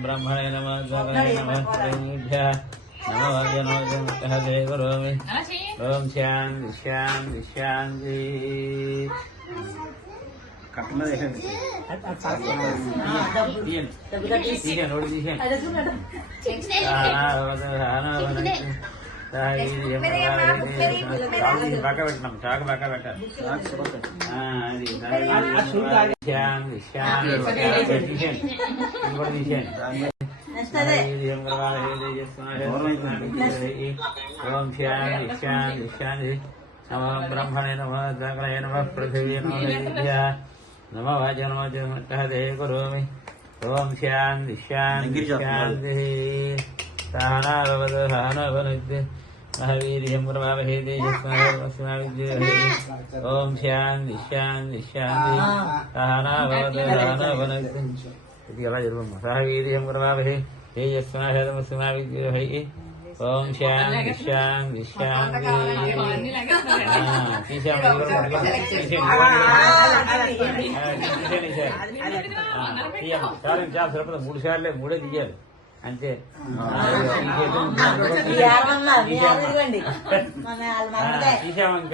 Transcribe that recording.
ब्रह्मणे नमः ओम शांति शांति शांति कटना देखंడి బాగా పెట్టినాం చాకు బాగా పెట్టాలి కూడా తీసేయండి ఓం శాంతి శాంతి శాంతి నమ బ్రహ్మణే నమ సకలే నమ పృథివీ నమ వాచనమదే కరోమి ఓం శాంతి శాంతి శాంతి సహనాభవతు సహనభునక్తు మహావీర్యం ప్రవావహే తేజస్మావిద్యామహే ఓం శాంతి శాంతి శాంతి సహనాభవతు సహనభునక్తు ఇది ఎలా జరుగుతుంది సహవీర్యం ప్రవావహే తేజస్మావిద్యామహే ఓం శాంతి శాంతి శాంతి చాలు సరిపోతుంది 3 సార్లే 3 తీయాలి అంతే తీసాం